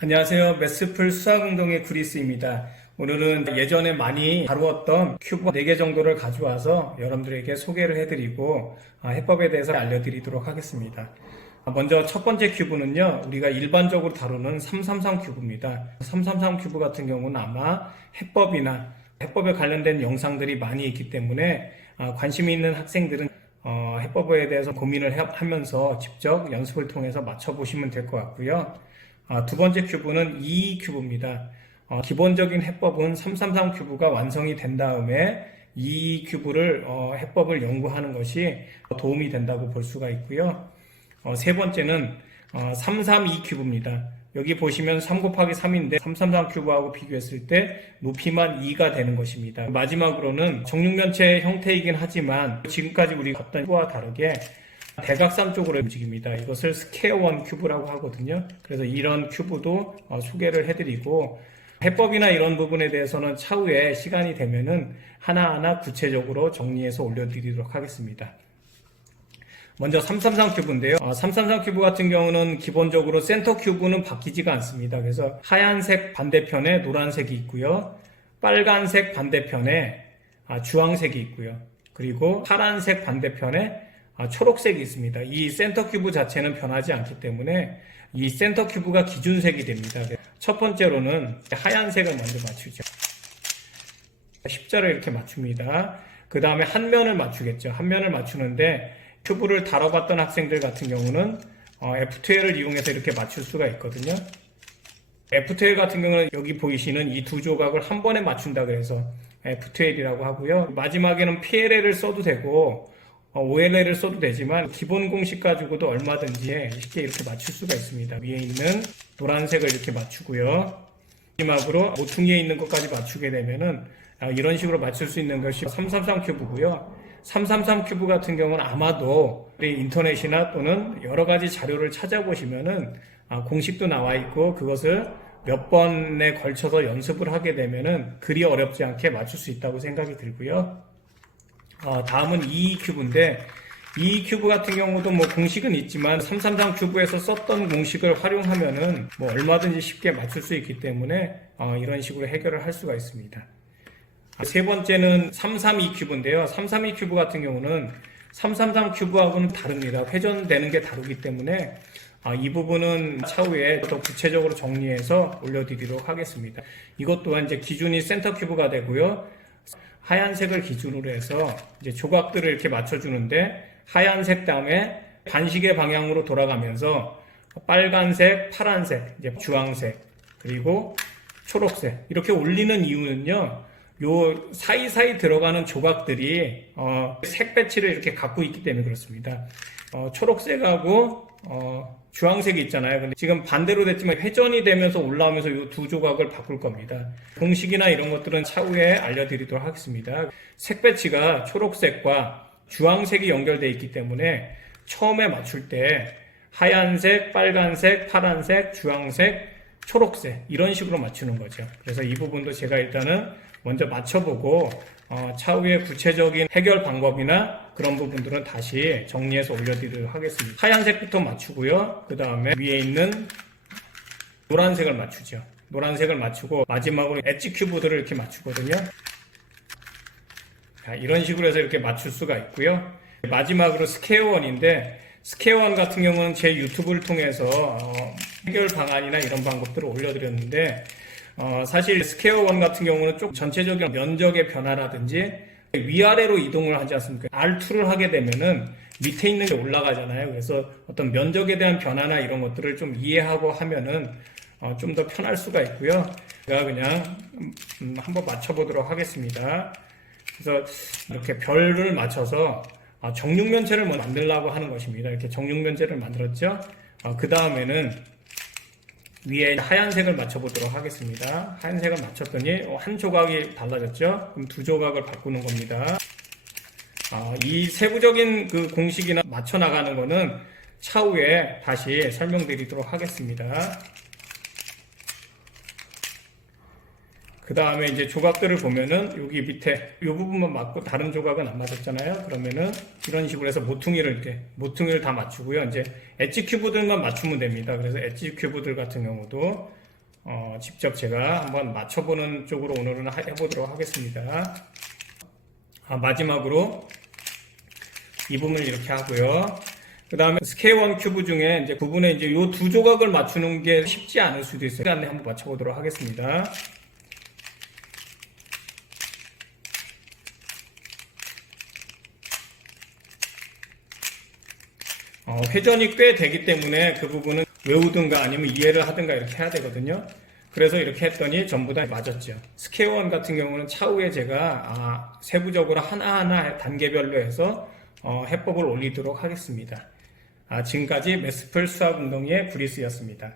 안녕하세요. 메스풀 수학운동의 구리스입니다. 오늘은 예전에 많이 다루었던 큐브 4개 정도를 가져와서 여러분들에게 소개를 해드리고 해법에 대해서 알려드리도록 하겠습니다. 먼저 첫 번째 큐브는요, 우리가 일반적으로 다루는 333 큐브입니다. 333 큐브 같은 경우는 아마 해법에 관련된 영상들이 많이 있기 때문에 관심이 있는 학생들은 해법에 대해서 고민을 하면서 직접 연습을 통해서 맞춰보시면 될 것 같고요. 두 번째 큐브는 2 큐브입니다. 기본적인 해법은 333 큐브가 완성이 된 다음에 2 큐브를 해법을 연구하는 것이 도움이 된다고 볼 수가 있고요. 세 번째는 332 큐브입니다. 여기 보시면 3 곱하기 3인데 333 큐브하고 비교했을 때 높이만 2가 되는 것입니다. 마지막으로는 정육면체 형태이긴 하지만 지금까지 우리가 봤던 큐브와 다르게 대각선 쪽으로 움직입니다. 이것을 스퀘어 원 큐브라고 하거든요. 그래서 이런 큐브도 소개를 해드리고 해법이나 이런 부분에 대해서는 차후에 시간이 되면은 하나하나 구체적으로 정리해서 올려드리도록 하겠습니다. 먼저 333 큐브인데요. 333 큐브 같은 경우는 기본적으로 센터 큐브는 바뀌지가 않습니다. 그래서 하얀색 반대편에 노란색이 있고요. 빨간색 반대편에 주황색이 있고요. 그리고 파란색 반대편에 초록색이 있습니다. 이 센터 큐브 자체는 변하지 않기 때문에 이 센터 큐브가 기준색이 됩니다. 첫 번째로는 하얀색을 먼저 맞추죠. 십자를 이렇게 맞춥니다. 그 다음에 한 면을 맞추겠죠. 한 면을 맞추는데 큐브를 다뤄봤던 학생들 같은 경우는 F12를 이용해서 이렇게 맞출 수가 있거든요. F12 같은 경우는 여기 보이시는 이 두 조각을 한 번에 맞춘다 그래서 F12이라고 하고요. 마지막에는 PLL을 써도 되고 OLL을 써도 되지만 기본 공식 가지고도 얼마든지 쉽게 이렇게 맞출 수가 있습니다. 위에 있는 노란색을 이렇게 맞추고요. 마지막으로 모퉁이에 있는 것까지 맞추게 되면은 이런 식으로 맞출 수 있는 것이 333 큐브고요. 333 큐브 같은 경우는 아마도 인터넷이나 또는 여러 가지 자료를 찾아보시면은 공식도 나와 있고 그것을 몇 번에 걸쳐서 연습을 하게 되면은 그리 어렵지 않게 맞출 수 있다고 생각이 들고요. 다음은 2 큐브인데 2 큐브 같은 경우도 뭐 공식은 있지만 333 큐브에서 썼던 공식을 활용하면은 뭐 얼마든지 쉽게 맞출 수 있기 때문에 이런 식으로 해결을 할 수가 있습니다. 세 번째는 332 큐브인데요. 332 큐브 같은 경우는 333 큐브하고는 다릅니다. 회전되는 게 다르기 때문에 이 부분은 차후에 더 구체적으로 정리해서 올려드리도록 하겠습니다. 이것 또한 이제 기준이 센터 큐브가 되고요. 하얀색을 기준으로 해서 이제 조각들을 이렇게 맞춰주는데 하얀색 다음에 반시계 방향으로 돌아가면서 빨간색, 파란색, 이제 주황색, 그리고 초록색 이렇게 올리는 이유는요. 요 사이사이 들어가는 조각들이 색 배치를 이렇게 갖고 있기 때문에 그렇습니다. 초록색하고 주황색이 있잖아요. 근데 지금 반대로 됐지만 회전이 되면서 올라오면서 이 두 조각을 바꿀 겁니다. 공식이나 이런 것들은 차후에 알려드리도록 하겠습니다. 색 배치가 초록색과 주황색이 연결되어 있기 때문에 처음에 맞출 때 하얀색, 빨간색, 파란색, 주황색, 초록색 이런 식으로 맞추는 거죠. 그래서 이 부분도 제가 일단은 먼저 맞춰보고 차후에 구체적인 해결 방법이나 그런 부분들은 다시 정리해서 올려드리도록 하겠습니다. 하얀색부터 맞추고요. 그 다음에 위에 있는 노란색을 맞추죠. 노란색을 맞추고 마지막으로 엣지 큐브들을 이렇게 맞추거든요. 자, 이런 식으로 해서 이렇게 맞출 수가 있고요. 마지막으로 스퀘어원인데 스퀘어원 같은 경우는 제 유튜브를 통해서 해결 방안이나 이런 방법들을 올려드렸는데 사실 스퀘어원 같은 경우는 좀 전체적인 면적의 변화라든지 위아래로 이동을 하지 않습니까? R2를 하게 되면은 밑에 있는 게 올라가잖아요. 그래서 어떤 면적에 대한 변화나 이런 것들을 좀 이해하고 하면은 좀 더 편할 수가 있고요. 제가 그냥 한번 맞춰보도록 하겠습니다. 그래서 이렇게 별을 맞춰서 정육면체를 만들려고 하는 것입니다. 이렇게 정육면체를 만들었죠. 그 다음에는 위에 하얀색을 맞춰보도록 하겠습니다. 하얀색을 맞췄더니 한 조각이 달라졌죠. 그럼 두 조각을 바꾸는 겁니다. 이 세부적인 그 공식이나 맞춰 나가는 거는 차후에 다시 설명드리도록 하겠습니다. 그 다음에 이제 조각들을 보면은 여기 밑에 이 부분만 맞고 다른 조각은 안 맞았잖아요. 그러면은 이런 식으로 해서 모퉁이를 다 맞추고요. 이제 엣지 큐브들만 맞추면 됩니다. 그래서 엣지 큐브들 같은 경우도 직접 제가 한번 맞춰보는 쪽으로 오늘은 해보도록 하겠습니다. 마지막으로 이 부분을 이렇게 하고요. 그 다음에 스퀘어 큐브 중에 이제 부분에 이제 요 두 조각을 맞추는 게 쉽지 않을 수도 있어요. 시간에 한번 맞춰보도록 하겠습니다. 회전이 꽤 되기 때문에 그 부분은 외우든가 아니면 이해를 하든가 이렇게 해야 되거든요. 그래서 이렇게 했더니 전부 다 맞았죠. 스퀘어 같은 경우는 차후에 제가 세부적으로 하나하나 단계별로 해서 해법을 올리도록 하겠습니다. 지금까지 매스플 수학운동의 브리스였습니다.